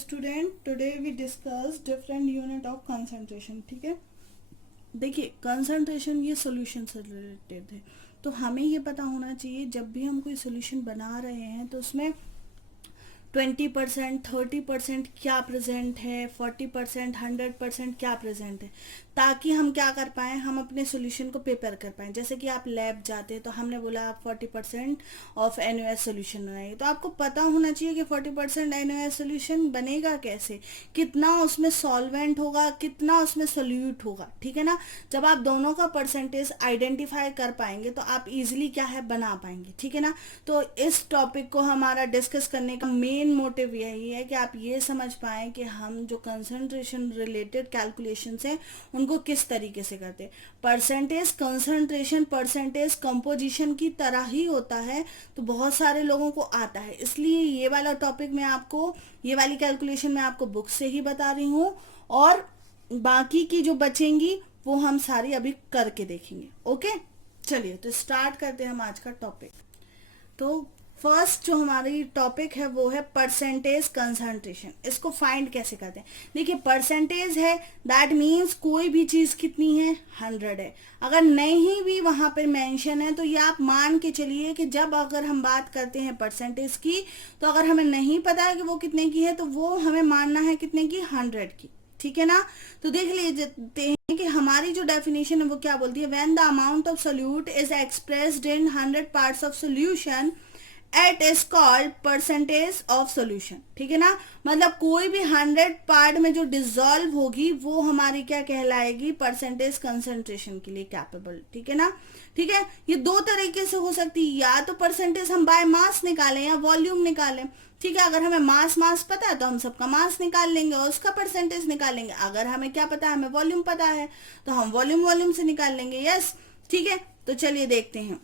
Student, today we discuss different unit of concentration. ठीक है, देखिए कंसंट्रेशन ये सॉल्यूशन से रिलेटेड है, तो हमें ये पता होना चाहिए जब भी हम कोई सॉल्यूशन बना रहे हैं तो उसमें 20%, 30% क्या प्रेजेंट है, 40%, 100% क्या प्रेजेंट है, ताकि हम क्या कर पाएँ, हम अपने सॉल्यूशन को प्रिपेयर कर पाएँ। जैसे कि आप लैब जाते हैं तो हमने बोला आप 40% ऑफ NaOH सोल्यूशन बनाइए, तो आपको पता होना चाहिए कि 40% NaOH सोल्यूशन बनेगा कैसे, कितना उसमें सॉल्वेंट होगा, कितना उसमें सोल्यूट होगा। ठीक है ना, जब आप दोनों का परसेंटेज आइडेंटिफाई कर पाएंगे तो आप इजीली क्या है बना पाएंगे। ठीक है ना, तो इस टॉपिक को हमारा डिस्कस करने का मेन मोटिव यही है कि आप ये समझ पाएं कि हम जो कंसंट्रेशन रिलेटेड कैलकुलेशंस हैं उनको किस तरीके से करते हैं। परसेंटेज कंसंट्रेशन परसेंटेज कंपोजिशन की तरह ही होता है, तो बहुत सारे लोगों को आता है, इसलिए ये वाला टॉपिक मैं आपको, ये वाली कैलकुलेशन मैं आपको बुक से ही बता रही हूँ, और बाकी की जो बचेंगी वो हम सारी अभी करके देखेंगे। ओके, चलिए तो स्टार्ट करते हैं हम आज का टॉपिक। तो फर्स्ट जो हमारी टॉपिक है वो है परसेंटेज कंसंट्रेशन। इसको फाइंड कैसे करते हैं, देखिए परसेंटेज है, दैट मीन्स कोई भी चीज कितनी है, 100 है। अगर नहीं भी वहां पर मेंशन है तो ये आप मान के चलिए कि जब अगर हम बात करते हैं परसेंटेज की, तो अगर हमें नहीं पता है कि वो कितने की है तो वो हमें मानना है कितने की, 100 की। ठीक है ना, तो देख लीजिए हैं कि हमारी जो डेफिनेशन है वो क्या बोलती है, when the amount of solute is expressed in 100 parts of solution it is called percentage of solution. ठीक है ना, मतलब कोई भी 100 पार्ट में जो डिसॉल्व होगी वो हमारी क्या कहलाएगी, परसेंटेज कंसंट्रेशन के लिए कैपेबल। ठीक है ना, ठीक है, ये दो तरीके से हो सकती है, या तो परसेंटेज हम बाय मास निकालें या वॉल्यूम निकालें। ठीक है, अगर हमें मास पता है तो हम सबका मास निकाल लेंगे और उसका परसेंटेज निकालेंगे। अगर हमें क्या पता है, हमें वॉल्यूम पता है तो हम वॉल्यूम से निकाल लेंगे। यस, ठीक है, तो चलिए देखते हैं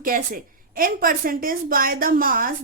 कैसे। In percentage by the mass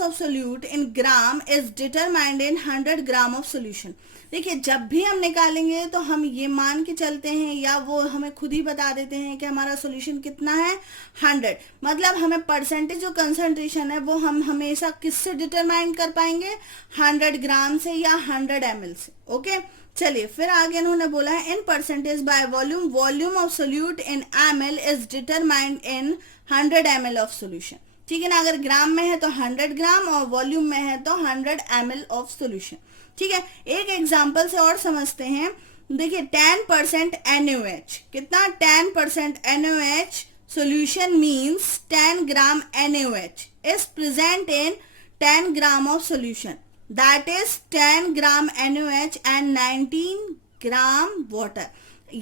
of solute in gram is determined in 100 gram of solution। देखिए जब भी हम निकालेंगे तो हम ये मान के चलते हैं या वो हमें खुद ही बता देते हैं कि हमारा सॉल्यूशन कितना है, 100। मतलब हमें परसेंटेज जो कंसंट्रेशन है वो हम हमेशा किससे डिटरमाइन कर पाएंगे, 100 ग्राम से या 100 ml से। ओके, चलिए फिर आगे इन्होंने बोला है in percentage by volume of solute in ml is determined in 100 ml of solution. ठीक है ना, अगर ग्राम में है तो 100 ग्राम और वॉल्यूम में है तो 100 ml ऑफ सोल्यूशन। ठीक है, एक एग्जांपल से और समझते हैं। देखिए 10% NaOH, कितना, 10% NaOH solution means 10 gram NaOH is present in 10 gram of solution, that is 10 gram NaOH and 19 gram water।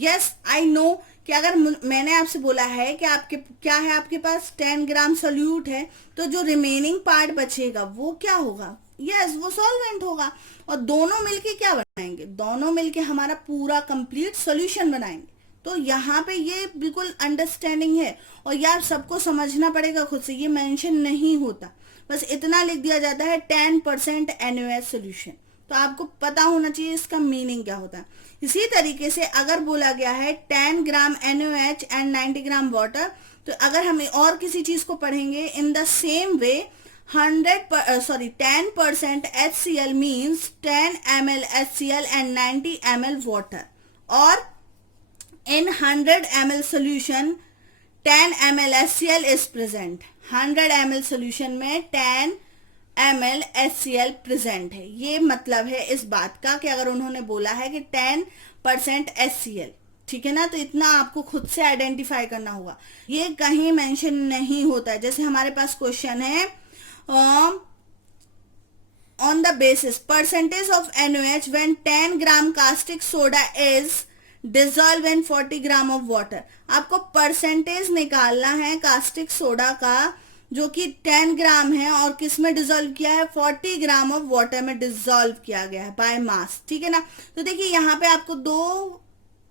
yes I know कि अगर मैंने आपसे बोला है कि आपके क्या है, आपके पास 10 ग्राम सोल्यूट है, तो जो रिमेनिंग पार्ट बचेगा वो क्या होगा, यस वो सॉल्वेंट होगा, और दोनों मिलके क्या बनाएंगे, दोनों मिलके हमारा पूरा कंप्लीट सॉल्यूशन बनाएंगे। तो यहाँ पे ये बिल्कुल अंडरस्टैंडिंग है, और यार सबको समझना पड़ेगा खुद से, ये मेंशन नहीं होता, बस इतना लिख दिया जाता है 10% NaOH सोल्यूशन, तो आपको पता होना चाहिए इसका मीनिंग क्या होता है। इसी तरीके से अगर बोला गया है 10 ग्राम NaOH एंड 90 ग्राम वाटर, तो अगर हम और किसी चीज को पढ़ेंगे in the same way 10% HCl means 10 ml HCl and 90 ml water, और in 100 ml solution 10 ml HCl is present। 100 ml solution में 10 ml HCl present है। ये मतलब है इस बात का कि अगर उन्होंने बोला है कि 10% HCl, ठीक है ना, तो इतना आपको खुद से आइडेंटिफाई करना होगा, ये कहीं मेंशन नहीं होता है। जैसे हमारे पास क्वेश्चन है on the basis percentage of NaOH when 10 gram caustic soda is dissolve in 40 gram of water. आपको परसेंटेज निकालना है कास्टिक सोडा का जो कि 10 ग्राम है और किस में डिजॉल्व किया है, 40 ग्राम ऑफ वाटर में डिजॉल्व किया गया है बाय मास। ठीक है ना, तो देखिए यहाँ पे आपको दो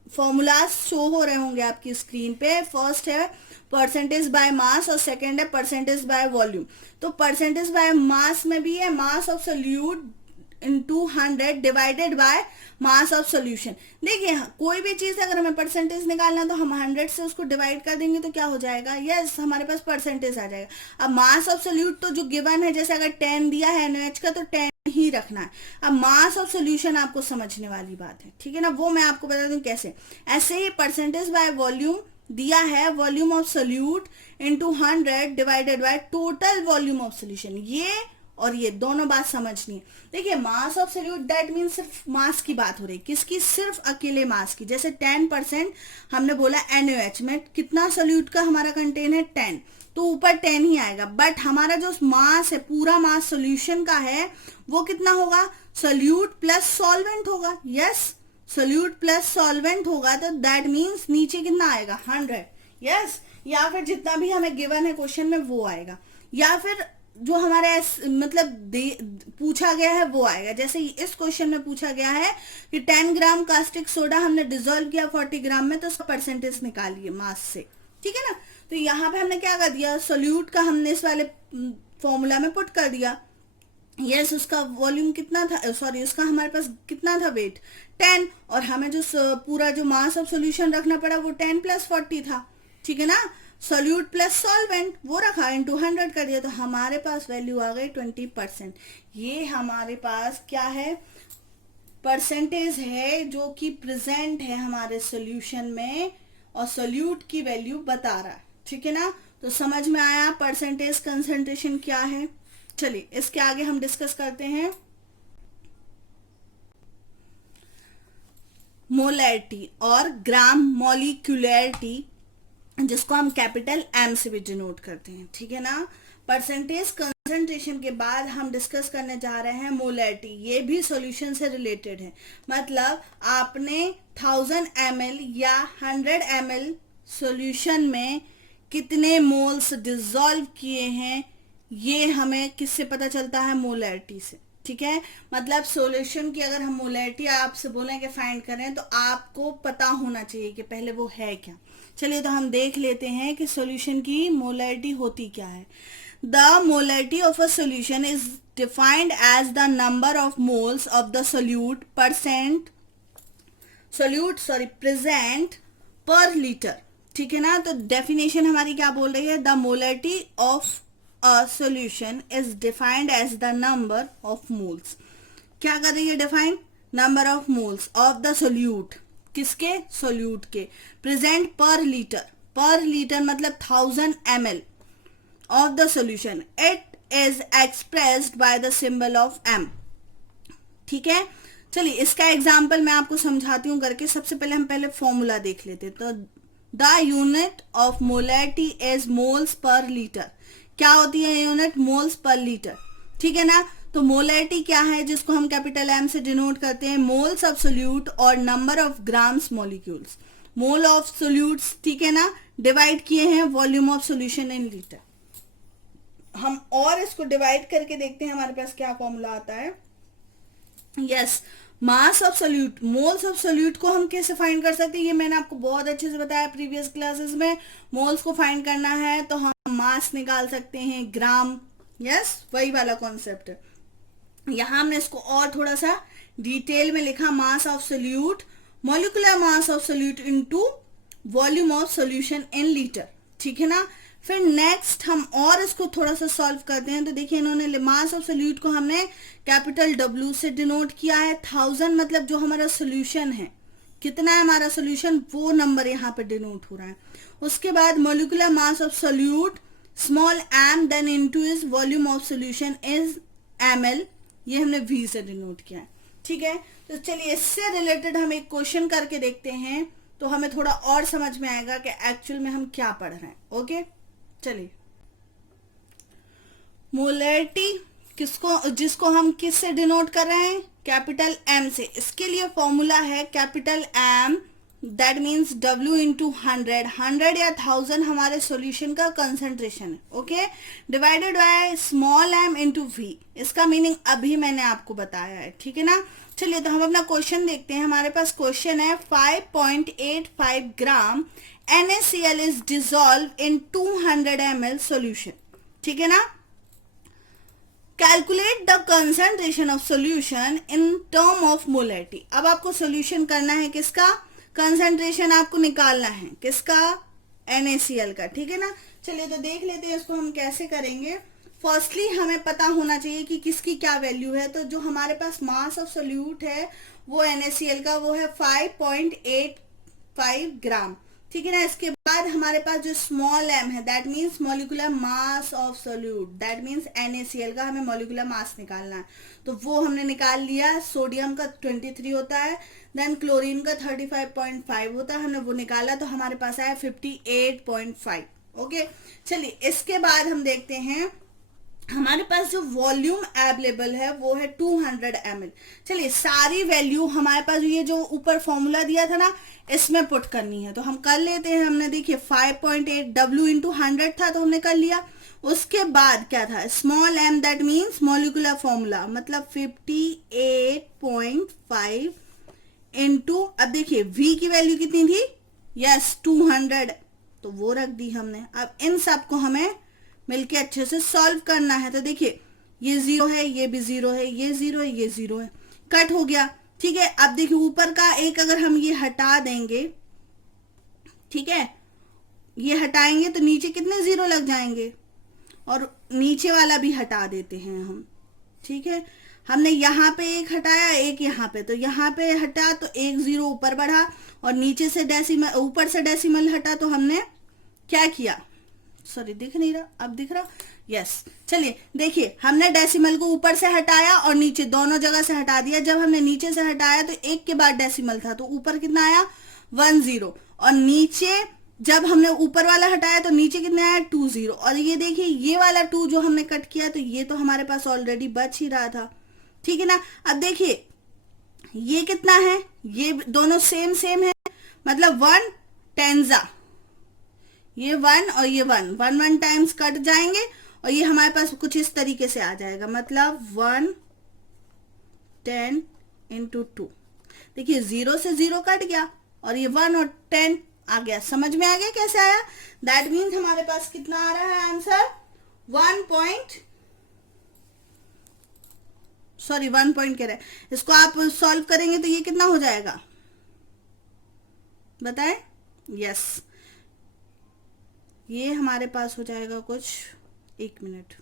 फॉर्मूलाज शो हो रहे होंगे आपकी स्क्रीन पे। फर्स्ट है परसेंटेज बाय मास और सेकेंड है परसेंटेज बाय वॉल्यूम। तो परसेंटेज बाय मास में भी है मास of solute into 100 divided by mass of solution. देखिए कोई भी चीज अगर हमें परसेंटेज निकालना तो हम 100 से उसको डिवाइड कर देंगे तो क्या हो जाएगा, यस हमारे पास परसेंटेज आ जाएगा। अब मास ऑफ सोल्यूट तो जो गिवन है, जैसे अगर 10 दिया है NaOH का तो 10 ही रखना है। अब मास ऑफ सोल्यूशन आपको समझने वाली बात है, ठीक है ना, वो मैं आपको बता दूं कैसे। ऐसे ही परसेंटेज बाय वॉल्यूम दिया है, volume of solute into 100 divided by total volume of solution. ये और ये दोनों बात समझनी है। देखिए मास ऑफ सोल्यूट दैट मीन्स सिर्फ मास की बात हो रही है, किसकी, सिर्फ अकेले मास की। जैसे 10% हमने बोला NaOH में कितना सोल्यूट का हमारा कंटेन है 10, तो ऊपर 10 ही आएगा, बट हमारा जो मास है, पूरा मास सोल्यूशन का है, वो कितना होगा, सोल्यूट प्लस सॉल्वेंट होगा। यस, सोल्यूट प्लस सॉल्वेंट होगा, तो दैट मीन्स नीचे कितना आएगा 100। यस, या फिर जितना भी हमें गिवन है क्वेश्चन में वो आएगा, या फिर जो हमारे मतलब पूछा गया है वो आएगा। जैसे इस क्वेश्चन में पूछा गया है कि 10 ग्राम कास्टिक सोडा हमने डिजोल्व किया 40 ग्राम में, तो उसका परसेंटेज निकालिए मास से, ठीक है ना। तो यहाँ पे हमने क्या कर दिया, सोल्यूट का हमने इस वाले फॉर्मूला में पुट कर दिया। यस, उसका वॉल्यूम कितना था, सॉरी उसका हमारे पास कितना था वेट 10, और हमें जो पूरा जो मास ऑफ सोल्यूशन रखना पड़ा वो 10 + 40 था, ठीक है ना। सोल्यूट प्लस सॉल्वेंट वो रखा इनटू 100 कर दिया, तो हमारे पास वैल्यू आ गई 20%। ये हमारे पास क्या है, परसेंटेज है जो कि प्रेजेंट है हमारे सोल्यूशन में, और सोल्यूट की वैल्यू बता रहा है, ठीक है ना। तो समझ में आया परसेंटेज कंसंट्रेशन क्या है। चलिए इसके आगे हम डिस्कस करते हैं मोलैरिटी और ग्राम मॉलिक्यूलैरिटी, जिसको हम कैपिटल M से भी डिनोट करते हैं, ठीक है ना। परसेंटेज कंसंट्रेशन के बाद हम डिस्कस करने जा रहे हैं मोलैरिटी। ये भी सॉल्यूशन से रिलेटेड है, मतलब आपने 1000 ml या 100 ml सॉल्यूशन में कितने मोल्स डिसॉल्व किए हैं, ये हमें किससे पता चलता है, मोलैरिटी से, ठीक है। मतलब सॉल्यूशन की अगर हम मोलैरिटी आपसे बोलें कि फाइंड करें, तो आपको पता होना चाहिए कि पहले वो है क्या। चलिए तो हम देख लेते हैं कि सॉल्यूशन की मोलैरिटी होती क्या है। The molarity of a solution is defined as the number of moles of the solute present per litre, ठीक है ना। तो डेफिनेशन हमारी क्या बोल रही है, the molarity of a solution is defined as the number of moles. क्या कर रही है define, number of moles of the solute, किसके, सोल्यूट के, प्रेजेंट पर लीटर मतलब 1000 ml of the solution, it is expressed by the symbol of M, ठीक है। चलिए इसका एग्जाम्पल मैं आपको समझाती हूँ करके। सबसे पहले हम फॉर्मूला देख लेते, तो the unit of molarity is moles per litre. क्या होती है यूनिट, मोल्स पर लीटर, ठीक है ना। तो मोलैरिटी क्या है, जिसको हम कैपिटल M से डिनोट करते हैं, मोल्स ऑफ सोल्यूट और number of grams molecules, mole of solutes, ठीक है ना, डिवाइड किए हैं volume of solution in litre. हम और इसको डिवाइड करके देखते हैं हमारे पास क्या फॉर्मूला आता है। Yes, mass of solute, moles of solute को हम कैसे फाइंड कर सकते हैं, ये मैंने आपको बहुत अच्छे से बताया प्रीवियस क्लासेस में। मोल्स को फाइंड करना है तो हम मास निकाल सकते हैं ग्राम, यस वही वाला कॉन्सेप्ट है। यहां हमने इसको और थोड़ा सा डिटेल में लिखा, मास of solute, molecular mass of solute into volume of solution in litre, ठीक है ना। फिर नेक्स्ट हम और इसको थोड़ा सा सॉल्व करते हैं। तो देखिए इन्होंने मास ऑफ सोल्यूट को हमने कैपिटल W से डिनोट किया है, 1000 मतलब जो हमारा सोल्यूशन है, कितना है हमारा सोल्यूशन, वो नंबर यहाँ पे डिनोट हो रहा है। उसके बाद molecular mass of solute small m, then into is volume of solution is ml, ये हमने V से डिनोट किया है, ठीक है। तो चलिए इससे रिलेटेड हम एक क्वेश्चन करके देखते हैं, तो हमें थोड़ा और समझ में आएगा कि एक्चुअल में हम क्या पढ़ रहे हैं। ओके चलिए, मोलैरिटी किसको, जिसको हम किस से डिनोट कर रहे हैं, कैपिटल M से। इसके लिए फॉर्मूला है capital M, that means W into 100 या 1000 हमारे सॉल्यूशन का कंसंट्रेशन है, okay, divided by small m into V। इसका मीनिंग अभी मैंने आपको बताया है, ठीक है ना। चलिए तो हम अपना क्वेश्चन देखते हैं। हमारे पास क्वेश्चन है 5.85 ग्राम NaCl is dissolve in 200 ml solution, ठीक है ना। Calculate the concentration of solution in term of molarity. अब आपको सॉल्यूशन करना है किसका, कंसंट्रेशन आपको निकालना है किसका, NaCl का, ठीक है ना। चलिए तो देख लेते हैं इसको हम कैसे करेंगे। फर्स्टली हमें पता होना चाहिए कि किसकी क्या वैल्यू है। तो जो हमारे पास मास ऑफ सोल्यूट है वो NaCl का वो है 5.85 ग्राम, ठीक है ना। इसके बाद हमारे पास जो स्मॉल m है that means molecular mass of solute, that means NaCl का हमें मॉलिक्यूलर मास निकालना है। तो वो हमने निकाल लिया। सोडियम का 23 होता है, देन क्लोरीन का 35.5 होता है, हमने वो निकाला तो हमारे पास आया 58.5। ओके, चलिए इसके बाद हम देखते हैं हमारे पास जो वॉल्यूम अवेलेबल है वो है 200 ml। चलिए सारी वैल्यू हमारे पास ये जो ऊपर फॉर्मूला दिया था ना इसमें पुट करनी है, तो हम कर लेते हैं। हमने देखिए 5.8 W इंटू 100 था तो हमने कर लिया। उसके बाद क्या था, small m that means molecular formula, मतलब 58.5 इंटू, अब देखिए v की वैल्यू कितनी थी, यस 200, तो वो रख दी हमने। अब इन सब को हमें मिलके अच्छे से सॉल्व करना है। तो देखिए ये 0 है, ये भी 0 है, ये 0 है, ये 0 है, कट हो गया, ठीक है। अब देखिए ऊपर का एक अगर हम ये हटा देंगे, ठीक है, ये हटाएंगे तो नीचे कितने 0 लग जाएंगे, और नीचे वाला भी हटा देते हैं हम, ठीक है। हमने यहाँ पे एक हटाया, एक यहाँ पे, तो यहाँ पे हटा तो एक 0 ऊपर बढ़ा, और नीचे से डेसिमल, ऊपर से डेसिमल हटा तो हमने क्या किया, सॉरी दिख नहीं रहा, अब दिख रहा, यस। चलिए देखिए हमने डेसिमल को ऊपर से हटाया और नीचे दोनों जगह से हटा दिया। जब हमने नीचे से हटाया तो एक के बाद डेसिमल था, तो ऊपर कितना आया 10, और नीचे जब हमने ऊपर वाला हटाया तो नीचे कितना आया 20, और ये देखिए ये वाला 2 जो हमने कट किया तो ये तो हमारे पास ऑलरेडी बच ही रहा था, ठीक है ना। अब देखिए ये कितना है, ये दोनों सेम सेम है, मतलब 1 टेंजा, ये 1 और ये 1 1 टाइम्स कट जाएंगे और ये हमारे पास कुछ इस तरीके से आ जाएगा, मतलब 1 10 इंटू 2। देखिए 0 से 0 कट गया और ये 1 और 10 आ गया। समझ में आ गया कैसे आया? दैट मीन्स हमारे पास कितना आ रहा है आंसर 1 पॉइंट कह रहे हैं, इसको आप सॉल्व करेंगे तो ये कितना हो जाएगा बताएं? यस, ये हमारे पास हो जाएगा कुछ, एक मिनट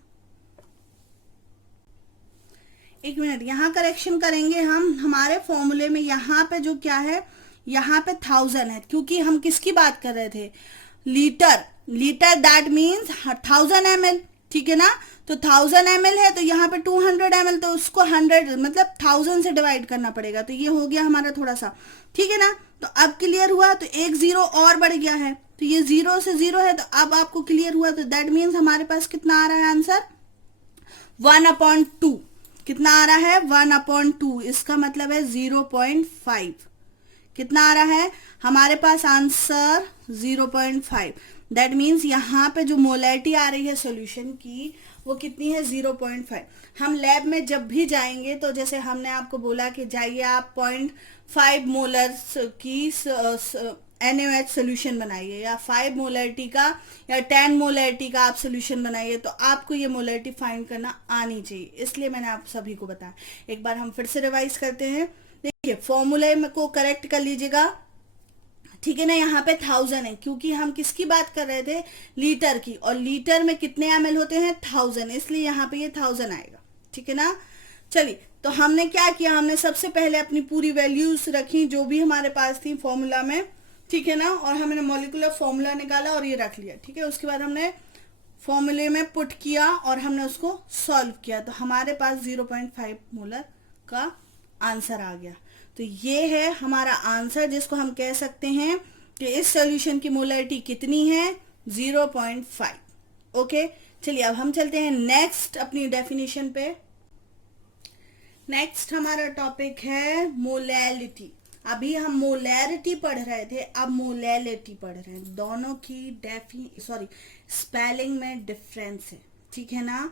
यहाँ करेक्शन करेंगे हम। हमारे फॉर्मूले में यहाँ पे जो क्या है, यहाँ पे 1000 है, क्योंकि हम किसकी बात कर रहे थे, लीटर, दैट मीन्स 1000 ml, ठीक है ना। तो 1000 ml है तो यहाँ पे 200 ml, तो उसको 100 मतलब 1000 से डिवाइड करना पड़ेगा, तो ये हो गया हमारा थोड़ा सा, ठीक है ना। तो अब क्लियर हुआ, तो एक 0 और बढ़ गया है, तो ये 0 से 0 है, तो अब आपको क्लियर हुआ। तो दैट मीन्स हमारे पास कितना आ रहा है आंसर 1/2। कितना आ रहा है 1/2, इसका मतलब है 0.5। कितना आ रहा है हमारे पास आंसर 0.5। दैट मीन्स यहाँ पे जो मोलैरिटी आ रही है सॉल्यूशन की वो कितनी है 0.5। हम लैब में जब भी जाएंगे तो जैसे हमने आपको बोला कि जाइए आप 0.5 मोलर की NaOH सोल्यूशन बनाइए, या 5 मोलरिटी का या 10 मोलरिटी का आप सोल्यूशन बनाइए, तो आपको ये मोलरिटी फाइंड करना आनी चाहिए, इसलिए मैंने आप सभी को बताया। एक बार हम फिर से रिवाइज करते हैं। देखिए फॉर्मूले को करेक्ट कर लीजिएगा, ठीक है ना। यहाँ पे 1000 है क्योंकि हम किसकी बात कर रहे थे, लीटर की, और लीटर में कितने ml होते हैं 1000, इसलिए यहाँ पे ये 1000 आएगा, ठीक है ना। चलिए तो हमने क्या किया, हमने सबसे पहले अपनी पूरी वैल्यूज रखी जो भी हमारे पास थी फॉर्मूला में, ठीक है ना, और हमने मॉलिक्यूलर फॉर्मूला निकाला और ये रख लिया, ठीक है। उसके बाद हमने फॉर्मूले में पुट किया और हमने उसको सॉल्व किया, तो हमारे पास 0.5 मोलर का आंसर आ गया। तो ये है हमारा आंसर, जिसको हम कह सकते हैं कि इस सॉल्यूशन की मोलरिटी कितनी है 0.5। ओके, चलिए अब हम चलते हैं नेक्स्ट अपनी डेफिनेशन पे। नेक्स्ट हमारा टॉपिक है मोलैलिटी। अभी हम मोलैरिटी पढ़ रहे थे, अब मोलैलिटी पढ़ रहे हैं। दोनों की स्पेलिंग में डिफरेंस है, ठीक है ना,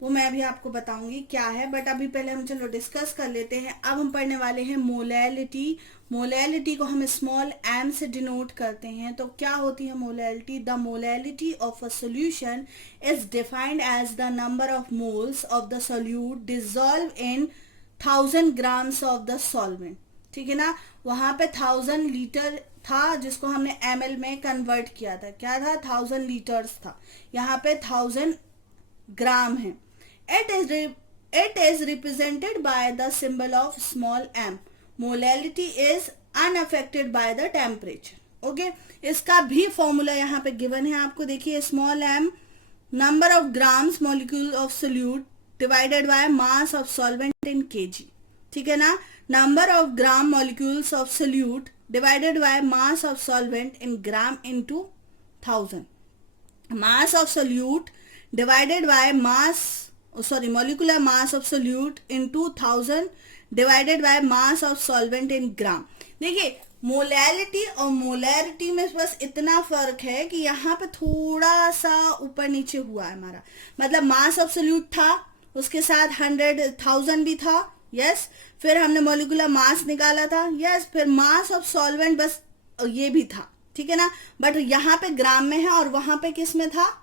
वो मैं अभी आपको बताऊंगी क्या है, बट अभी पहले हम चलो डिस्कस कर लेते हैं। अब हम पढ़ने वाले हैं मोलैलिटी। मोलैलिटी को हम स्मॉल m से डिनोट करते हैं। तो क्या होती है molality? The molality of a solution is defined as the number of moles of the solute dissolve in 1000 grams of the solvent, ठीक है ना। वहां पे 1000 लीटर था जिसको हमने ml में कन्वर्ट किया था, क्या था 1000 लीटर्स था, यहाँ पे 1000 ग्राम है। It is represented by the symbol of small m। Molality is unaffected by the temperature. Okay, इसका भी फॉर्मूला यहाँ पे गिवन है आपको, देखिए small m number of grams molecule of solute divided by mass of solvent in KG. ठीक है ना, number of gram molecules of solute divided by mass of solvent in gram into 1000। mass of solute divided by molecular mass of solute into 1000 divided by mass of solvent in gram। देखिए molality और molarity में बस इतना फर्क है कि यहाँ पे थोड़ा सा ऊपर नीचे हुआ है हमारा, मतलब मास ऑफ सोल्यूट था, उसके साथ 100,000 भी था, यस, फिर हमने मोलिकुलर मास निकाला था, यस, फिर मास ऑफ सॉल्वेंट बस ये भी था, ठीक है ना, बट यहाँ पे ग्राम में है और वहां पे किस में था,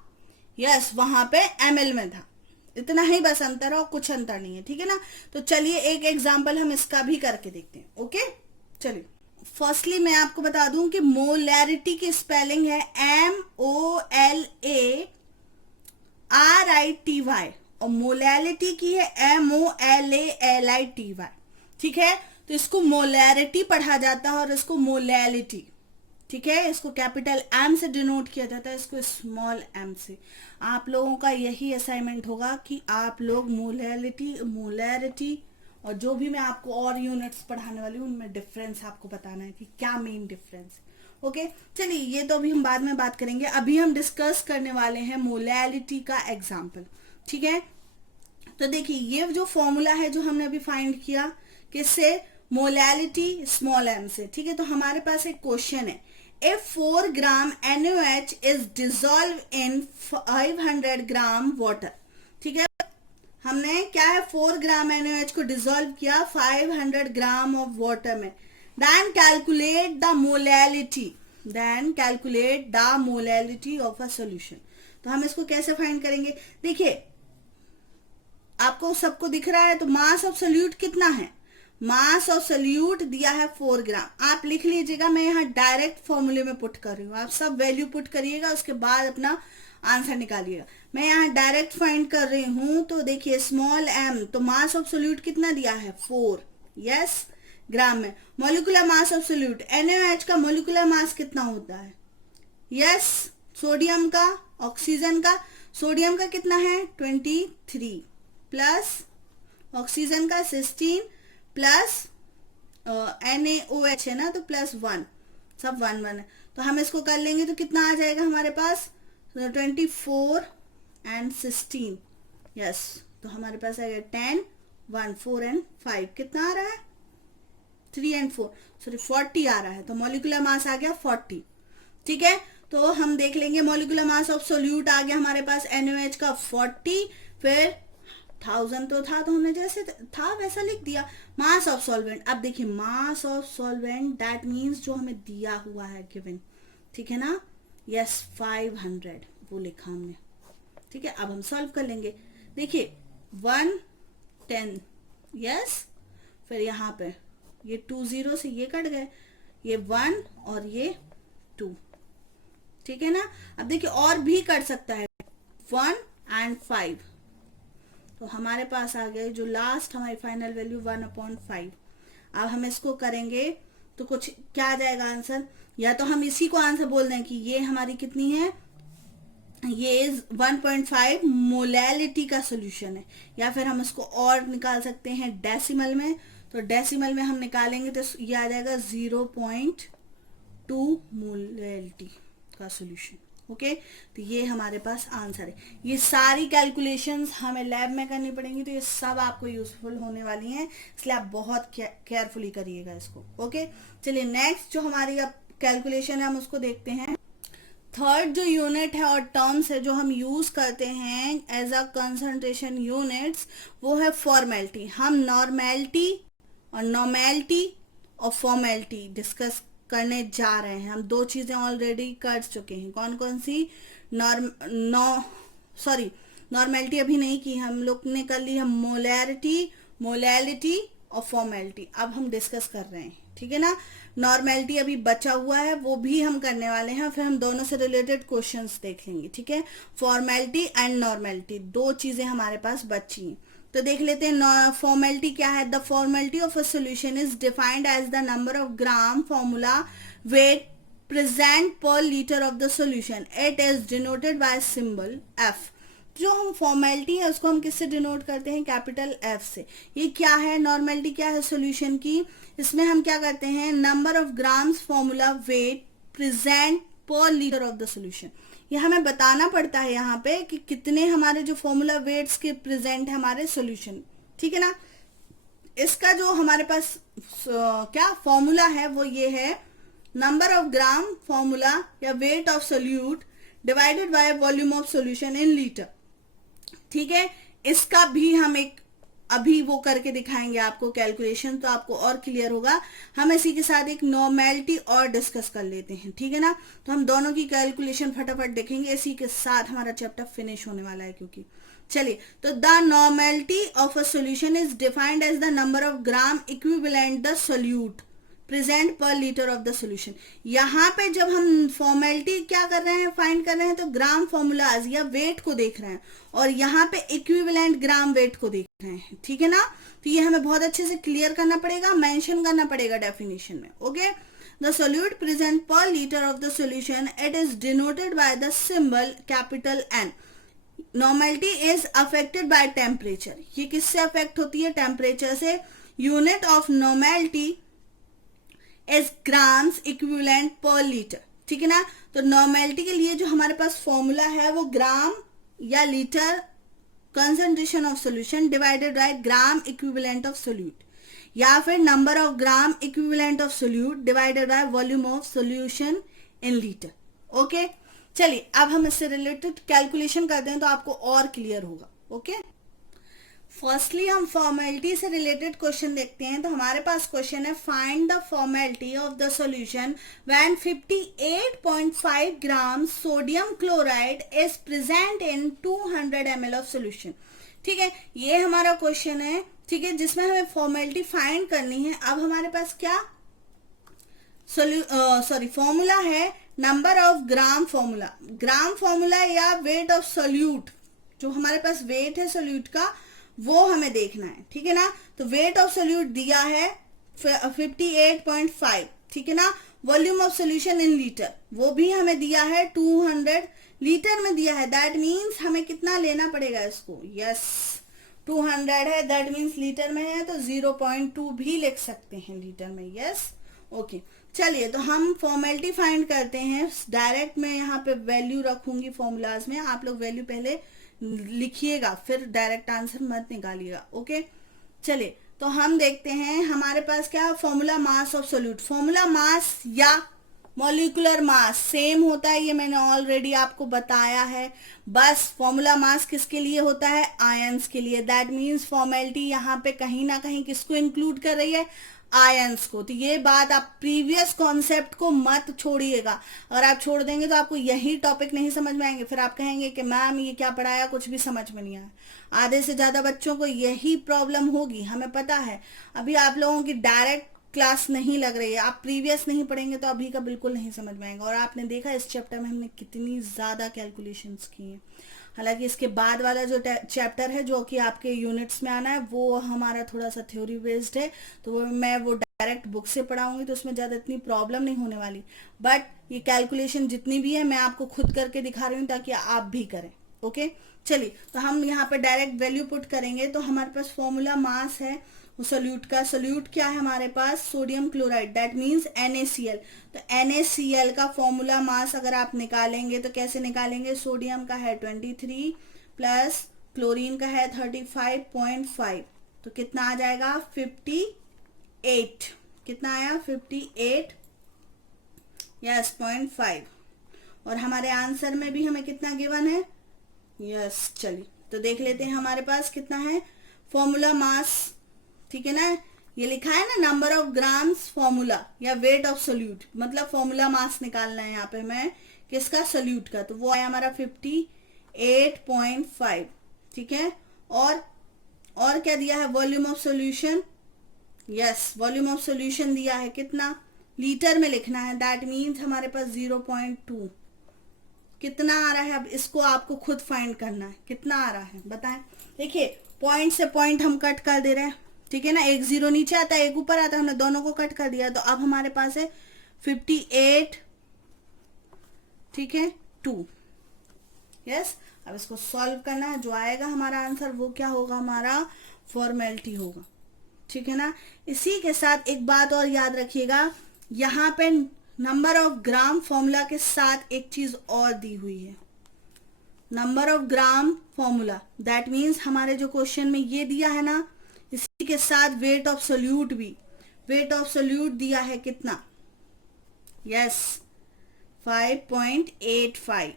यस, वहां पे ml में था। इतना ही बस अंतर है और कुछ अंतर नहीं है, ठीक है ना। तो चलिए एक एग्जांपल हम इसका भी करके देखते हैं। ओके, चलिए फर्स्टली मैं आपको बता दूं कि मोलैरिटी की स्पेलिंग है MOLARITY और मोलैलिटी की है MOLALITY। ठीक है, तो इसको मोलैरिटी पढ़ा जाता है और इसको मोलैलिटी, ठीक है, इसको कैपिटल M से डिनोट किया जाता है, इसको स्मॉल m से। आप लोगों का यही असाइनमेंट होगा कि आप लोग मोलैरिटी और जो भी मैं आपको और यूनिट्स पढ़ाने वाली हूँ उनमें डिफरेंस आपको बताना है कि क्या मेन डिफरेंस है। ओके, चलिए ये तो अभी हम बाद में बात करेंगे, अभी हम डिस्कस करने वाले हैं मोलैलिटी का एग्जाम्पल। ठीक है, तो देखिए ये जो फॉर्मूला है जो हमने अभी फाइंड किया किससे, मोलैलिटी स्मॉल m से। ठीक है, तो हमारे पास एक क्वेश्चन है, if 4 gram NaOH is dissolved in 500 gram water। ठीक है, हमने क्या है 4 ग्राम NaOH को डिसॉल्व किया 500 ग्राम ऑफ वाटर में, then calculate the molality of a solution. तो हम इसको कैसे फाइंड करेंगे, देखिए आपको सबको दिख रहा है, तो मास ऑफ सोल्यूट कितना है, मास ऑफ सोल्यूट दिया है 4 ग्राम। आप लिख लीजिएगा, मैं यहाँ डायरेक्ट फॉर्मूले में पुट कर रही हूँ, आप सब वैल्यू पुट करिएगा, उसके बाद अपना आंसर निकालिएगा। मैं यहाँ डायरेक्ट फाइंड कर रही हूँ, तो देखिए स्मॉल m, तो मास ऑफ सोल्यूट कितना दिया है 4, यस, ग्राम में। Molecular mass of solute NaOH का मॉलिक्यूलर मास कितना होता है, यस, सोडियम का, ऑक्सीजन का, सोडियम का कितना है 23 प्लस ऑक्सीजन का 16 प्लस NaOH है ना, तो प्लस 1, सब 1 1 है, तो हम इसको कर लेंगे तो कितना आ जाएगा हमारे पास, 24 एंड 16, यस, तो हमारे पास आएगा 10 1 4 एंड 5, कितना आ रहा है 3 एंड 4, सॉरी 40 आ रहा है, तो मॉलिक्यूलर मास आ गया 40। ठीक है, तो हम देख लेंगे मॉलिक्यूलर मास ऑफ सोल्यूट आ गया हमारे पास NaOH का 40, फिर 1000 तो था, तो हमने जैसे था वैसा लिख दिया। मास ऑफ सॉल्वेंट, अब देखिए mass of solvent that means जो हमें दिया हुआ है गिवन, ठीक है ना, यस 500 वो लिखा हमने। ठीक है, अब हम सॉल्व कर लेंगे, देखिए 1 10, यस, फिर यहाँ पे ये 2 0 से ये कट गए, ये 1 और ये 2, ठीक है ना। अब देखिए और भी कट सकता है 1 एंड 5, तो हमारे पास आ गए जो लास्ट हमारी फाइनल वैल्यू 1/5। अब हम इसको करेंगे तो कुछ क्या आ जाएगा आंसर, या तो हम इसी को आंसर बोल दें कि ये हमारी कितनी है, ये 1.5 मोलैलिटी का सॉल्यूशन है, या फिर हम इसको और निकाल सकते हैं डेसिमल में, तो डेसिमल में हम निकालेंगे तो ये आ जाएगा 0.2 मोलैलिटी का सॉल्यूशन। ओके, तो ये हमारे पास आंसर है। ये सारी कैलकुलेशंस हमें लैब में करनी पड़ेंगी, तो ये सब आपको यूजफुल होने वाली हैं, इसलिए आप बहुत केयरफुली करिएगा इसको। ओके, चलिए नेक्स्ट जो हमारी अब कैलकुलेशन है हम उसको देखते हैं। थर्ड जो यूनिट है और टर्म्स है जो हम यूज करते हैं एज अ कंसंट्रेशन यूनिट्स, वो है फॉर्मेलिटी। हम नॉर्मेलिटी और फॉर्मेलिटी डिस्कस करने जा रहे हैं। हम दो चीजें ऑलरेडी कर चुके हैं, कौन कौन सी, नॉर्मेलिटी अभी नहीं की, हम लोग ने कर ली है मोलैरिटी, मोलैलिटी और फॉर्मेलिटी। अब हम डिस्कस कर रहे हैं ठीक है ना। नॉर्मेलिटी अभी बचा हुआ है, वो भी हम करने वाले हैं, फिर हम दोनों से रिलेटेड क्वेश्चंस देख लेंगे, ठीक है। फॉर्मेलिटी एंड नॉर्मेलिटी, दो चीजें हमारे पास बची हैं, तो देख लेते हैं। फॉर्मेलिटी क्या है? The formality of a solution is defined as the number of gram formula weight present per litre of the solution. It is denoted by symbol F. जो हम फॉर्मेलिटी है उसको हम किससे डिनोट करते हैं? कैपिटल एफ से। ये क्या है? नॉर्मेलिटी क्या है सोल्यूशन की? इसमें हम क्या करते हैं? Number of grams formula weight present per litre of the solution. ये हमें बताना पड़ता है यहाँ पे कि कितने हमारे जो फॉर्मूला वेट्स के प्रेजेंट है हमारे सोल्यूशन, ठीक है ना। इसका जो हमारे पास क्या फॉर्मूला है वो ये है, नंबर ऑफ ग्राम फॉर्मूला या weight of solute divided by volume of solution in litre, ठीक है। इसका भी हम एक अभी वो करके दिखाएंगे आपको कैलकुलेशन, तो आपको और क्लियर होगा। हम इसी के साथ एक नॉर्मेलिटी और डिस्कस कर लेते हैं, ठीक है ना। तो हम दोनों की कैलकुलेशन फटाफट देखेंगे, इसी के साथ हमारा चैप्टर फिनिश होने वाला है। क्योंकि चलिए, तो the normality of a solution is defined as the number of gram equivalent the solute present per litre of the solution. यहाँ पे जब हम फॉर्मेलिटी क्या कर रहे हैं, फाइंड कर रहे हैं, तो ग्राम फॉर्मूलाज या वेट को देख रहे हैं, और यहाँ पे इक्विवेलेंट ग्राम वेट को देख रहे हैं, ठीक है ना। तो ये हमें बहुत अच्छे से क्लियर करना पड़ेगा, मेंशन करना पड़ेगा डेफिनेशन में, okay. The solute present per litre of the solution, it is denoted by the symbol capital N. Normality is affected by temperature. ये किससे अफेक्ट होती है? टेम्परेचर से। Unit of normality is grams equivalent per litre, ठीक है ना। तो normality के लिए जो हमारे पास फॉर्मूला है वो ग्राम या litre concentration of solution divided by gram equivalent of solute, या फिर number of gram equivalent of solute divided by volume of solution in litre, okay. चलिए, अब हम इससे रिलेटेड कैलकुलेशन करते हैं तो आपको और क्लियर होगा, ओके। फर्स्टली हम फॉर्मेलिटी से रिलेटेड क्वेश्चन देखते हैं। तो हमारे पास क्वेश्चन है, find the formality of the solution when 58.5 gram sodium chloride is present in 200 ml of solution, ठीक है। ये हमारा क्वेश्चन है, ठीक है, जिसमें हमें फॉर्मेलिटी फाइंड करनी है। अब हमारे पास क्या फॉर्मूला है, number of gram formula, gram formula या वेट ऑफ सोल्यूट, जो हमारे पास वेट है सोल्यूट का वो हमें देखना है, ठीक है ना। तो वेट ऑफ सोल्यूट दिया है 58.5, ठीक है ना। Volume of solution in litre वो भी हमें दिया है 200 लीटर में दिया है। दैट मीन्स हमें कितना लेना पड़ेगा इसको? यस, 200 है, दैट मीन्स लीटर में है तो 0.2 भी लिख सकते हैं लीटर में, यस, ओके। चलिए, तो हम फॉर्मेलिटी फाइंड करते हैं। डायरेक्ट मैं यहाँ पे वैल्यू रखूंगी फॉर्मूलाज में, आप लोग वैल्यू पहले लिखिएगा, फिर डायरेक्ट आंसर मत निकालिएगा, ओके। चलिए, तो हम देखते हैं हमारे पास क्या formula mass of solute. Formula mass या मॉलिक्यूलर मास सेम होता है, ये मैंने ऑलरेडी आपको बताया है। बस फॉर्मूला मास किसके लिए होता है? आयंस के लिए। दैट मीन्स फॉर्मेलिटी यहाँ पे कहीं ना कहीं किसको इंक्लूड कर रही है? आयंस को। तो ये बात आप प्रीवियस कॉन्सेप्ट को मत छोड़िएगा, अगर आप छोड़ देंगे तो आपको यही टॉपिक नहीं समझ में आएंगे, फिर आप कहेंगे कि मैम ये क्या पढ़ाया, कुछ भी समझ में नहीं आया। आधे से ज्यादा बच्चों को यही प्रॉब्लम होगी, हमें पता है। अभी आप लोगों की डायरेक्ट क्लास नहीं लग रही है, आप प्रीवियस नहीं पढ़ेंगे तो अभी का बिल्कुल नहीं समझ में आएगा। और आपने देखा इस चैप्टर में हमने कितनी ज्यादा कैलकुलेशंस की हैं। हालांकि इसके बाद वाला जो चैप्टर है जो कि आपके यूनिट्स में आना है वो हमारा थोड़ा सा थ्योरी बेस्ड है, तो मैं वो डायरेक्ट बुक से पढ़ाऊंगी, तो उसमें ज़्यादा इतनी प्रॉब्लम नहीं होने वाली। बट ये कैलकुलेशन जितनी भी है मैं आपको खुद करके दिखा रही हूँ ताकि आप भी करें, ओके। चलिए, तो हम यहाँ पे डायरेक्ट वैल्यू पुट करेंगे। तो हमारे पास फॉर्मूला मास है सोल्यूट का। सोल्यूट क्या है हमारे पास? Sodium chloride, that means NaCl। तो NaCl का फॉर्मूला मास अगर आप निकालेंगे तो कैसे निकालेंगे? सोडियम का है 23 प्लस क्लोरीन का है 35.5, तो कितना आ जाएगा? 58। कितना आया? 58 यस 0.5। और हमारे आंसर में भी हमें कितना गिवन है? यस, चलिए तो देख लेते हैं हमारे पास कितना है फॉर्मूला मास, ठीक है ना। ये लिखा है ना नंबर ऑफ ग्राम्स फॉर्मूला या वेट ऑफ सोल्यूट, मतलब फॉर्मूला मास निकालना है यहाँ पे मैं किसका? सोल्यूट का। तो वो आया हमारा 58.5, ठीक है। और क्या दिया है? Volume of solution, yes, volume of solution दिया है कितना, लीटर में लिखना है, दैट मीन्स हमारे पास 0.2 कितना आ रहा है। अब इसको आपको खुद फाइंड करना है कितना आ रहा है, बताएं। देखिए पॉइंट से पॉइंट हम कट कर दे रहे हैं, ठीक है ना, एक जीरो नीचे आता है एक ऊपर आता है, हमने दोनों को कट कर दिया, तो अब हमारे पास है 58, ठीक है, 2। यस, अब इसको सॉल्व करना है, जो आएगा हमारा आंसर वो क्या होगा, हमारा फॉर्मेलिटी होगा, ठीक है ना। इसी के साथ एक बात और याद रखिएगा, यहाँ पे नंबर ऑफ ग्राम फॉर्मूला के साथ एक चीज और दी हुई है, number of gram formula, that means हमारे जो क्वेश्चन में ये दिया है ना, इसी के साथ वेट ऑफ सोल्यूट भी, वेट ऑफ सोल्यूट दिया है कितना, यस 5.85।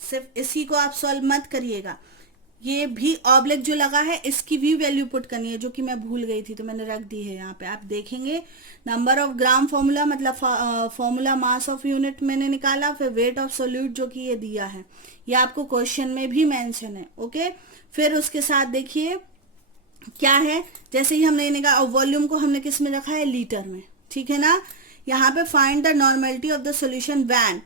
सिर्फ इसी को आप सॉल्व मत करिएगा, ये भी ऑब्लिक जो लगा है इसकी भी वैल्यू पुट करनी है, जो कि मैं भूल गई थी तो मैंने रख दी है यहाँ पे, आप देखेंगे। नंबर ऑफ ग्राम फॉर्मूला मतलब फॉर्मूला मास ऑफ यूनिट मैंने निकाला, फिर वेट ऑफ सोल्यूट जो कि ये दिया है, ये आपको क्वेश्चन में भी मेंशन है, ओके। फिर उसके साथ देखिए क्या है, जैसे ही हमने निकाला, वॉल्यूम को हमने किस में रखा है, लीटर में, ठीक है ना। यहाँ पे find the normality of the solution when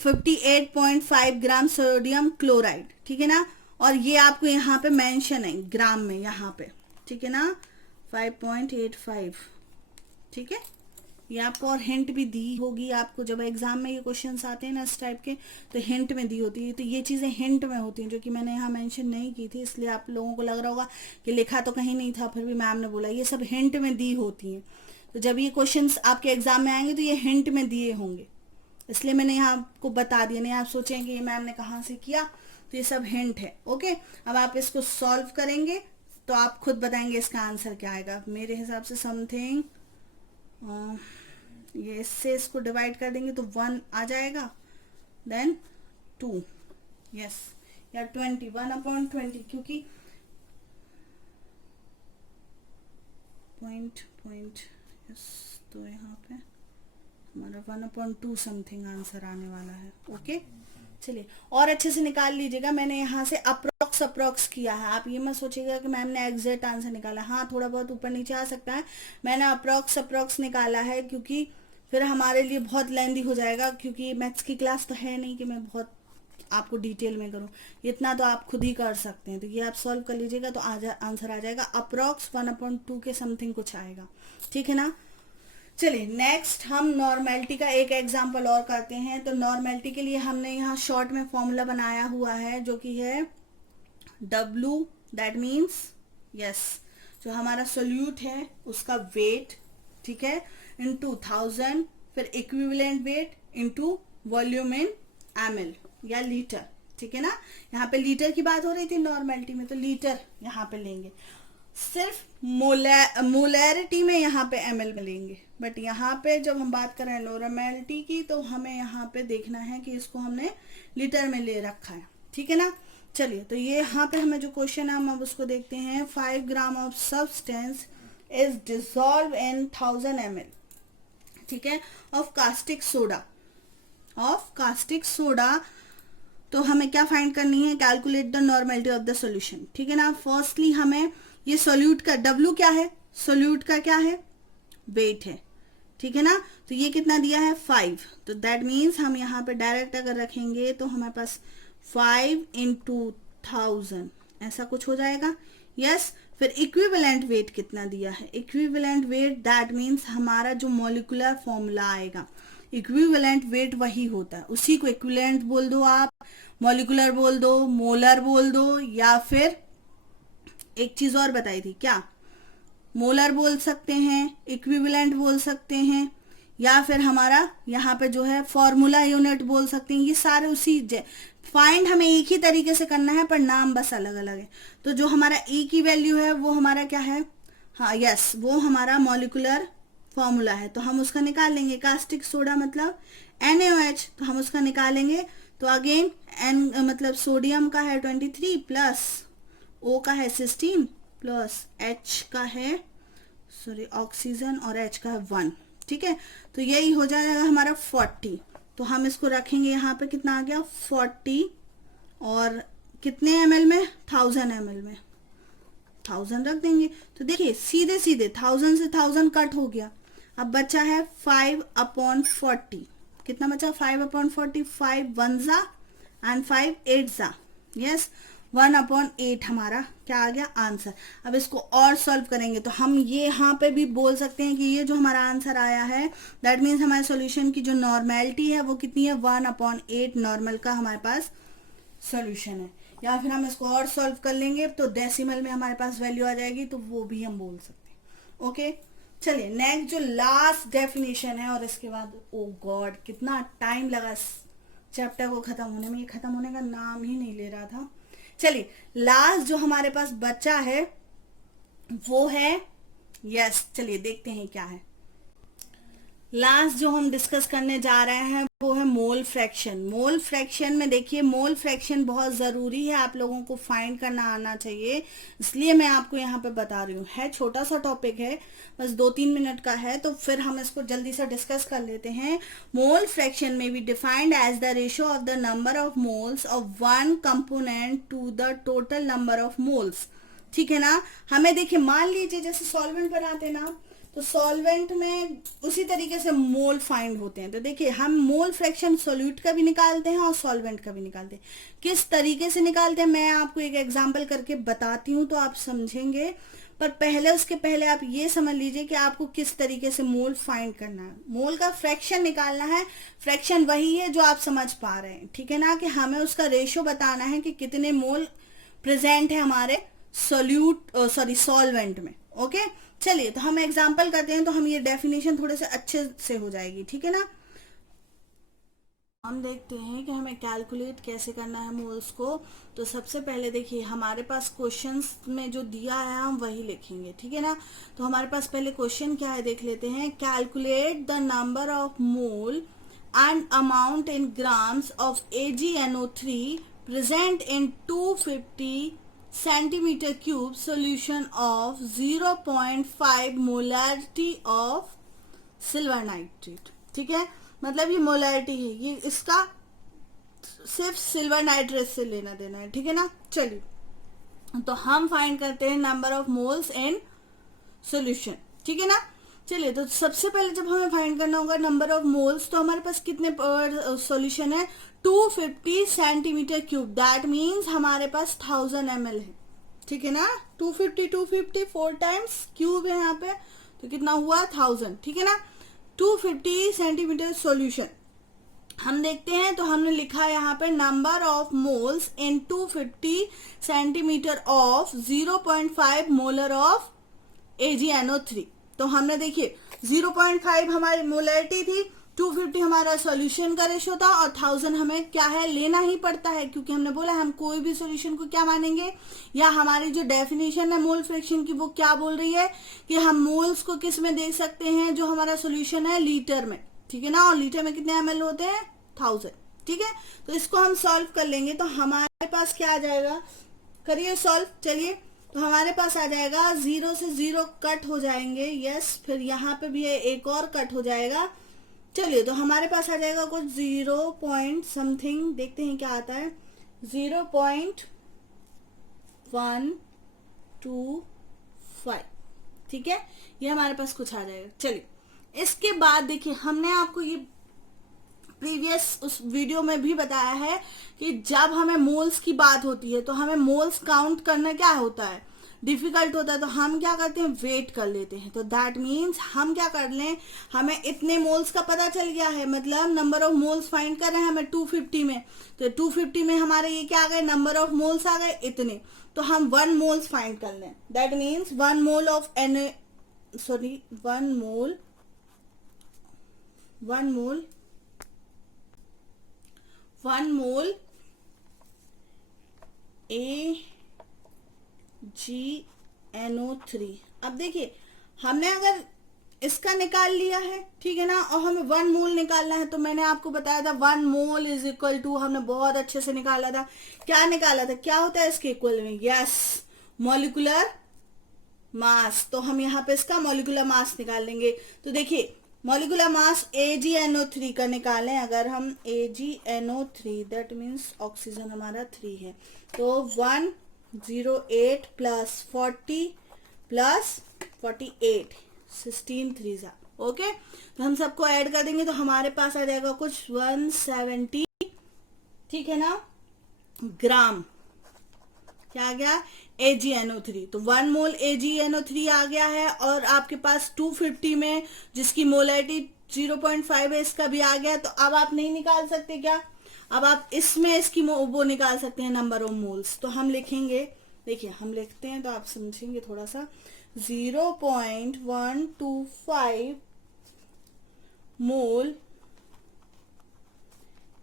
58.5 gram sodium chloride, ठीक है ना, और ये आपको यहाँ पे मेंशन है ग्राम में यहाँ पे, ठीक है ना, 5.85, ठीक है। ये आपको और हिंट भी दी होगी आपको, जब एग्जाम में ये क्वेश्चंस आते हैं ना इस टाइप के, तो हिंट में दी होती है, तो ये चीज़ें हिंट में होती हैं जो कि मैंने यहाँ मेंशन नहीं की थी, इसलिए आप लोगों को लग रहा होगा कि लिखा तो कहीं नहीं था, फिर भी मैम ने बोला, ये सब हिंट में दी होती हैं। तो जब ये क्वेश्चंस आपके एग्जाम में आएंगे तो ये हिंट में दिए होंगे, इसलिए मैंने यहाँ आपको बता दिया, नहीं आप सोचें कि ये मैम ने कहाँ से किया, तो ये सब हिंट है, ओके। अब आप इसको सॉल्व करेंगे तो आप खुद बताएंगे इसका आंसर क्या आएगा। मेरे हिसाब से समथिंग ये इससे इसको डिवाइड कर देंगे तो 1 आ जाएगा, देन 2, यस, या 20, 1/20, क्योंकि पॉइंट यस, तो यहाँ पे हमारा 1/2 समथिंग आंसर आने वाला है, ओके। चलिए और अच्छे से निकाल लीजिएगा, मैंने यहाँ से अप्रोक्स किया है, आप ये मत सोचिएगा कि मैम ने एग्जैक्ट आंसर निकाला, हाँ थोड़ा बहुत ऊपर नीचे आ सकता है, मैंने अप्रोक्स निकाला है, क्योंकि फिर हमारे लिए बहुत लेंदी हो जाएगा, क्योंकि मैथ्स की क्लास तो है नहीं कि मैं बहुत आपको डिटेल में करूँ, इतना तो आप खुद ही कर सकते हैं। तो ये आप सॉल्व कर लीजिएगा तो आंसर आ जाएगा अप्रोक्स 1/2 के समथिंग कुछ आएगा, ठीक है ना। चलिए नेक्स्ट हम नॉर्मेलिटी का एक एग्जांपल और करते हैं। तो नॉर्मेलिटी के लिए हमने यहाँ शॉर्ट में फॉर्मूला बनाया हुआ है जो कि है W, दैट मीन्स यस, जो हमारा सोल्यूट है उसका वेट, ठीक है, इनटू 1000, फिर इक्विवेलेंट वेट इनटू वॉल्यूम इन ml या लीटर, ठीक है ना। यहाँ पे लीटर की बात हो रही थी नॉर्मेलिटी में, तो लीटर यहाँ पे लेंगे, सिर्फ मोलैरिटी में यहाँ पे ml में लेंगे, बट यहाँ पे जब हम बात कर रहे हैं नॉर्मेलिटी की तो हमें यहाँ पे देखना है कि इसको हमने लीटर में ले रखा है, ठीक है ना। चलिए तो ये यहाँ पे हमें जो क्वेश्चन है हम अब उसको देखते हैं। 5 gram of substance is dissolve in 1000 ml, ठीक है, ऑफ कास्टिक सोडा, तो हमें क्या फाइंड करनी है, calculate the normality of the solution, ठीक है ना। फर्स्टली हमें ये सोल्यूट का W क्या है, सोल्यूट का क्या है, वेट है, ठीक है ना। तो ये कितना दिया है 5, तो दैट मीन्स हम यहाँ पे डायरेक्ट अगर रखेंगे तो हमारे पास 5 × 1000 ऐसा कुछ हो जाएगा, यस। फिर इक्विवेलेंट वेट कितना दिया है, इक्विवेलेंट वेट दैट मीन्स हमारा जो मॉलिक्यूलर फॉर्मूला आएगा, इक्विवेलेंट वेट वही होता है, उसी को इक्विवेलेंट बोल दो आप, मॉलिक्यूलर बोल दो, मोलर बोल दो, या फिर एक चीज और बताई थी क्या, मोलर बोल सकते हैं, इक्विवेलेंट बोल सकते हैं, या फिर हमारा यहाँ पे जो है फॉर्मूला यूनिट बोल सकते हैं। ये सारे उसी फाइंड हमें एक ही तरीके से करना है पर नाम बस अलग अलग है। तो जो हमारा E की वैल्यू है वो हमारा क्या है, हाँ यस, वो हमारा मॉलिक्यूलर फॉर्मूला है, तो हम उसका निकाल लेंगे। कास्टिक सोडा मतलब NaOH, तो हम उसका निकालेंगे। तो अगेन N मतलब सोडियम का है 23 प्लस O का है 16 प्लस H का है ऑक्सीजन और H का है 1, ठीक है। तो यही हो जाएगा हमारा 40, तो हम इसको रखेंगे यहाँ पे, कितना आ गया 40, और कितने ml में, 1000 ml में, 1000 रख देंगे। तो देखिए सीधे सीधे 1000 से 1000 कट हो गया। अब बचा है 5/40। कितना बचा? 5/40। 5 1 जा एंड 5 8 जा, यस 1/8 हमारा क्या आ गया? आंसर। अब इसको और सॉल्व करेंगे तो हम ये यहाँ पे भी बोल सकते हैं कि ये जो हमारा आंसर आया है दैट मीन्स हमारे सॉल्यूशन की जो नॉर्मेलिटी है वो कितनी है? 1/8 नॉर्मल का हमारे पास सॉल्यूशन है। या फिर हम इसको और सॉल्व कर लेंगे तो डेसिमल में हमारे पास वैल्यू आ जाएगी, तो वो भी हम बोल सकते हैं। ओके, चलिए नेक्स्ट जो लास्ट डेफिनेशन है, और इसके बाद ओ गॉड कितना टाइम लगा इस चैप्टर को खत्म होने में, ये खत्म होने का नाम ही नहीं ले रहा था। चलिए लास्ट जो हमारे पास बचा है वो है, यस चलिए देखते हैं क्या है। लास्ट जो हम डिस्कस करने जा रहे हैं वो है मोल फ्रैक्शन। मोल फ्रैक्शन में देखिए, मोल फ्रैक्शन बहुत ज़रूरी है, आप लोगों को फाइंड करना आना चाहिए, इसलिए मैं आपको यहाँ पे बता रही हूँ। है छोटा सा टॉपिक है, बस 2-3 मिनट का है, तो फिर हम इसको जल्दी से डिस्कस कर लेते हैं। मोल फ्रैक्शन में be defined as the ratio of the number of moles of one component to the total number of moles. ठीक है ना। हमें देखिए, मान लीजिए जैसे सॉल्वेंट बनाते हैं ना, तो सॉल्वेंट में उसी तरीके से मोल फाइंड होते हैं। तो देखिए हम मोल फ्रैक्शन सोल्यूट का भी निकालते हैं और सॉल्वेंट का भी निकालते हैं। किस तरीके से निकालते हैं मैं आपको एक एग्जांपल करके बताती हूँ तो आप समझेंगे, पर पहले उसके पहले आप ये समझ लीजिए कि आपको किस तरीके से मोल फाइंड करना है। मोल का फ्रैक्शन निकालना है। फ्रैक्शन वही है जो आप समझ पा रहे हैं, ठीक है ना, कि हमें उसका रेशियो बताना है कि कितने मोल प्रेजेंट है हमारे सॉल्वेंट में। ओके, चलिए तो हम एग्जांपल करते हैं तो हम ये डेफिनेशन थोड़े से अच्छे से हो जाएगी, ठीक है ना। हम देखते हैं कि हमें कैलकुलेट कैसे करना है मोल्स को। तो सबसे पहले देखिए हमारे पास क्वेश्चंस में जो दिया है हम वही लिखेंगे, ठीक है ना। तो हमारे पास पहले क्वेश्चन क्या है देख लेते हैं। Calculate the number of mole and amount in grams of AgNO3 present in 250 centimetre cube solution of 0.5 molarity of silver nitrate. ठीक है, मतलब ये मोलैरिटी है, ये इसका सिर्फ सिल्वर नाइट्रेट से लेना देना है, ठीक है ना। चलिए तो हम फाइंड करते हैं number of moles in solution, ठीक है ना। चलिए तो सबसे पहले जब हमें फाइंड करना होगा नंबर ऑफ मोल्स, तो हमारे पास कितने सॉल्यूशन है? 250 सेंटीमीटर क्यूब, दैट मीन्स हमारे पास 1000 ml है, ठीक है ना। 250 4 टाइम्स क्यूब है यहाँ पे, तो कितना हुआ? 1000, ठीक है ना। 250 सेंटीमीटर सॉल्यूशन हम देखते हैं, तो हमने लिखा है यहाँ पे number of moles in 250 centimetre of 0.5 molar of AgNO3। तो हमने देखिए 0.5 हमारी मोलैरिटी थी, 250 हमारा सॉल्यूशन का रेशो था, और 1000 हमें क्या है लेना ही पड़ता है, क्योंकि हमने बोला हम कोई भी सॉल्यूशन को क्या मानेंगे, या हमारी जो डेफिनेशन है मोल फ्रैक्शन की वो क्या बोल रही है कि हम मोल्स को किस में देख सकते हैं, जो हमारा सॉल्यूशन है लीटर में, ठीक है ना। और लीटर में कितने ml होते हैं? 1000, ठीक है। तो इसको हम सॉल्व कर लेंगे, तो हमारे पास क्या आ जाएगा, करिए सॉल्व। चलिए तो हमारे पास आ जाएगा 0 से 0 कट हो जाएंगे, यस, फिर यहाँ पे भी एक और कट हो जाएगा। चलिए तो हमारे पास आ जाएगा कुछ 0 पॉइंट समथिंग, देखते हैं क्या आता है, 0.125, ठीक है, ये हमारे पास कुछ आ जाएगा। चलिए इसके बाद देखिए हमने आपको ये प्रीवियस उस वीडियो में भी बताया है कि जब हमें मोल्स की बात होती है तो हमें मोल्स काउंट करना क्या होता है, डिफिकल्ट होता है, तो हम क्या करते हैं, वेट कर लेते हैं। तो दैट मीन्स हम क्या कर लें, हमें इतने मोल्स का पता चल गया है, मतलब नंबर ऑफ मोल्स फाइंड कर रहे हैं हमें 250 में, तो 250 में हमारे ये क्या आ गए, नंबर ऑफ मोल्स आ गए इतने, तो हम 1 मोल्स फाइंड कर लें। That means 1 mole of one mole AgNO3। अब देखिए हमने अगर इसका निकाल लिया है, ठीक है ना, और हमें 1 मोल निकालना है, तो मैंने आपको बताया था 1 मोल इज इक्वल टू, हमने बहुत अच्छे से निकाला था, क्या निकाला था, क्या होता है इसके इक्वल में, यस, मॉलिक्यूलर मास। तो हम यहाँ पे इसका मॉलिक्यूलर मास निकाल लेंगे। तो देखिए मॉलिक्यूलर मास AgNO3 का निकालें, अगर हम AgNO3 दैट मीन्स ऑक्सीजन हमारा 3 है, तो 1 08 प्लस 40 प्लस 48, 16 3 जा। ओके, तो हम सबको ऐड कर देंगे तो हमारे पास आ जाएगा कुछ 170, ठीक है ना, ग्राम। क्या आ गया? AgNO3। तो 1 मोल AgNO3 आ गया है, और आपके पास 250 में जिसकी मोलैरिटी 0.5 है इसका भी आ गया। तो अब आप नहीं निकाल सकते क्या? अब आप इसमें इसकी वो निकाल सकते हैं, नंबर ऑफ मोल्स। तो हम लिखेंगे, देखिए हम लिखते हैं तो आप समझेंगे थोड़ा सा। 0.125 मोल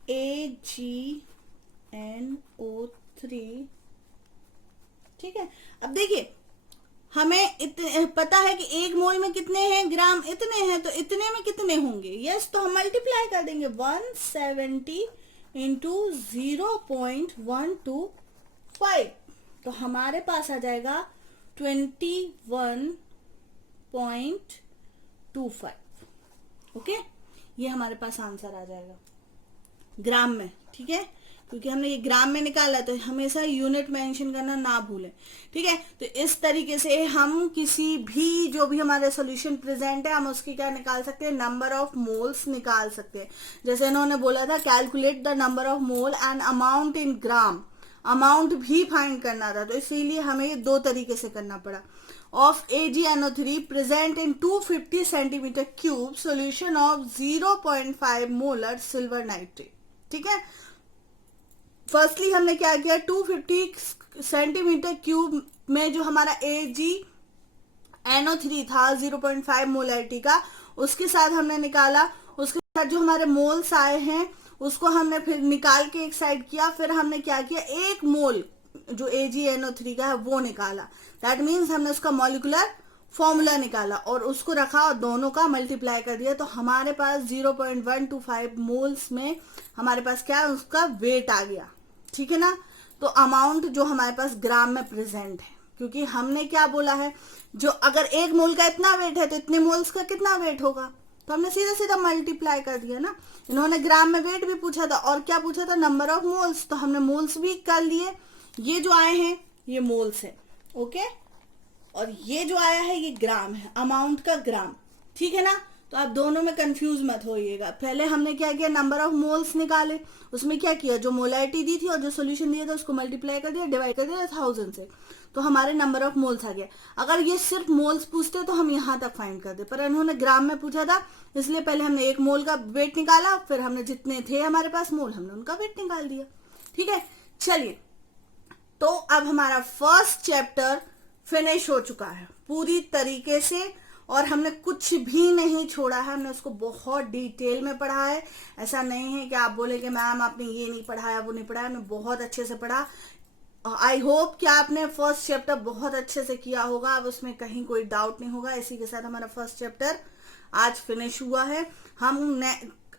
AgNO3, ठीक है। अब देखिए हमें पता है कि 1 मोल में कितने हैं ग्राम, इतने हैं, तो इतने में कितने होंगे? यस, तो हम मल्टीप्लाई कर देंगे 170 इंटू 0.125, तो हमारे पास आ जाएगा 21.25। ओके, ये हमारे पास आंसर आ जाएगा ग्राम में, ठीक है, क्योंकि हमने ये ग्राम में निकाला, तो हमेशा यूनिट मेंशन करना ना भूलें, ठीक है। तो इस तरीके से हम किसी भी जो भी हमारे सॉल्यूशन प्रेजेंट है हम उसकी क्या निकाल सकते हैं? नंबर ऑफ मोल्स निकाल सकते हैं। जैसे इन्होंने बोला था calculate the number of mole and amount in gram, amount भी फाइंड करना था, तो इसीलिए हमें 2 तरीके से करना पड़ा। Of AgNO3 present in 250 centimetre cube solution of 0.5 molar silver nitrate, ठीक है। फर्स्टली हमने क्या किया, 250 सेंटीमीटर क्यूब में जो हमारा AgNO3 था 0.5 मोलैरिटी का, उसके साथ हमने निकाला, उसके साथ जो हमारे मोल्स आए हैं उसको हमने फिर निकाल के एक साइड किया। फिर हमने क्या किया, 1 मोल जो AgNO3 का है वो निकाला। दैट मीन्स हमने उसका मॉलिक्यूलर फॉर्मूला निकाला और उसको रखा और दोनों का मल्टीप्लाई कर दिया, तो हमारे पास 0.125 मोल्स में हमारे पास क्या है, उसका वेट आ गया, ठीक है ना। तो अमाउंट जो हमारे पास ग्राम में प्रेजेंट है, क्योंकि हमने क्या बोला है, जो अगर 1 मोल का इतना वेट है तो इतने मोल्स का कितना वेट होगा, तो हमने सीधा सीधा मल्टीप्लाई कर दिया ना। इन्होंने ग्राम में वेट भी पूछा था और क्या पूछा था, नंबर ऑफ मोल्स, तो हमने मोल्स भी कर लिए। ये जो आए हैं ये मोल्स है, ओके, और ये जो आया है ये ग्राम है, अमाउंट का ग्राम, ठीक है ना। तो आप दोनों में कंफ्यूज मत होइएगा। पहले हमने क्या किया, नंबर ऑफ मोल्स निकाले, उसमें क्या किया, जो मोलैरिटी दी थी और जो सोल्यूशन दिया था उसको मल्टीप्लाई कर दिया, डिवाइड कर दिया 1000 से, तो हमारे नंबर ऑफ मोल्स आ गया। अगर ये सिर्फ मोल्स पूछते तो हम यहाँ तक फाइंड करते, पर इन्होंने ग्राम में पूछा था, इसलिए पहले हमने 1 मोल का वेट निकाला, फिर हमने जितने थे हमारे पास मोल हमने उनका वेट निकाल दिया, ठीक है। चलिए, तो अब हमारा फर्स्ट चैप्टर फिनिश हो चुका है पूरी तरीके से, और हमने कुछ भी नहीं छोड़ा है, हमने उसको बहुत डिटेल में पढ़ा है। ऐसा नहीं है कि आप बोले कि मैम आपने ये नहीं पढ़ाया वो नहीं पढ़ाया, हमने बहुत अच्छे से पढ़ा। आई होप कि आपने फर्स्ट चैप्टर बहुत अच्छे से किया होगा, अब उसमें कहीं कोई डाउट नहीं होगा। इसी के साथ हमारा फर्स्ट चैप्टर आज फिनिश हुआ है। हम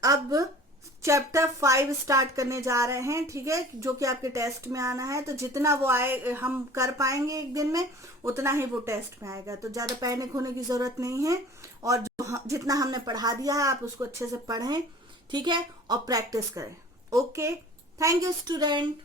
अब चैप्टर 5 स्टार्ट करने जा रहे हैं, ठीक है, जो कि आपके टेस्ट में आना है। तो जितना वो आए हम कर पाएंगे एक दिन में, उतना ही वो टेस्ट में आएगा, तो ज्यादा पैनिक होने की जरूरत नहीं है। और जितना हमने पढ़ा दिया है आप उसको अच्छे से पढ़ें, ठीक है, और प्रैक्टिस करें। Okay, thank you student.